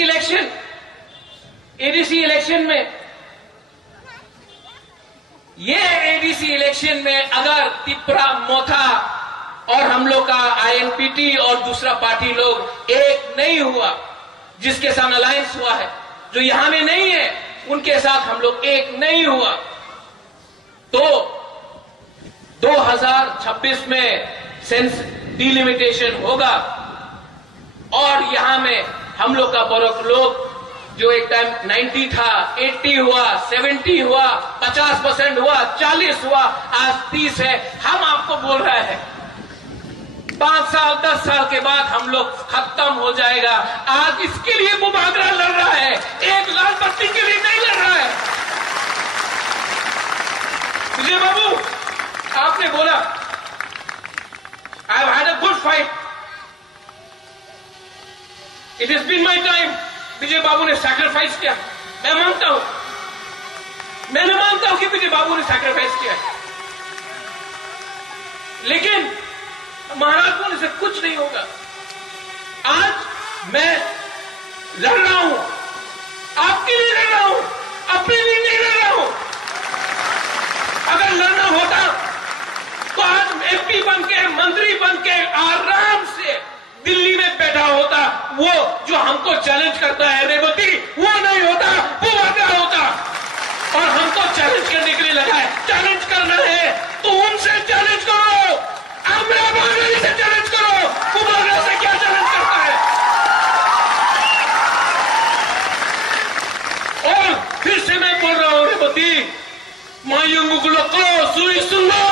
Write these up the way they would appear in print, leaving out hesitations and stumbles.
Election. ADC election में अगर तिपरा मोथा और हम लोग का आईएनपीटी और दूसरा पार्टी लोग एक नहीं हुआ, जिसके साथ अलायंस हुआ है, जो यहां में नहीं है उनके साथ हम लोग एक नहीं हुआ, तो 2026 में सेंस डिलिमिटेशन होगा और यहां में हम लोग का बड़ों लोग जो एक टाइम 90 था, 80 हुआ, 70 हुआ, 50% हुआ, 40 हुआ, आज 30 है। हम आपको बोल रहे हैं 5 साल 10 साल के बाद हम लोग खत्म हो जाएगा। आज इसके लिए मुबादला लड़ रहा है, एक लाल बत्ती के लिए नहीं लड़ रहा है। विजय बाबू, आपने बोला I have had a good fight, it has been my time. Vijay Babu ने सैक्रिफाइस किया, मैं मानता हूं, मैंने मानता हूं कि विजय बाबू ने सैक्रिफाइस किया, लेकिन महाराजपुर से कुछ नहीं होगा। आज मैं लड़ रहा हूं, आपके लिए लड़ रहा हूं, अपने लिए नहीं लड़ रहा हूं। अगर लड़ना होता तो आज एमपी बन के, मंत्री बन के आराम से दिल्ली में बैठा होता। वो जो हमको चैलेंज करता है रेवती, वो नहीं होता, वो वादा होता। और हमको चैलेंज करने के लिए लगा है, चैलेंज करना है तो उनसे चैलेंज करो, अमरा बागड़ी से चैलेंज करो, कुमारा से क्या चैलेंज करता है। और फिर से मैं बोल रहा हूं रेवती, मायूंगुलो को सुई सुन लो,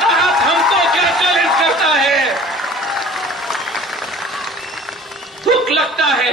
आप हमको क्या चैलेंज करता है। दुख लगता है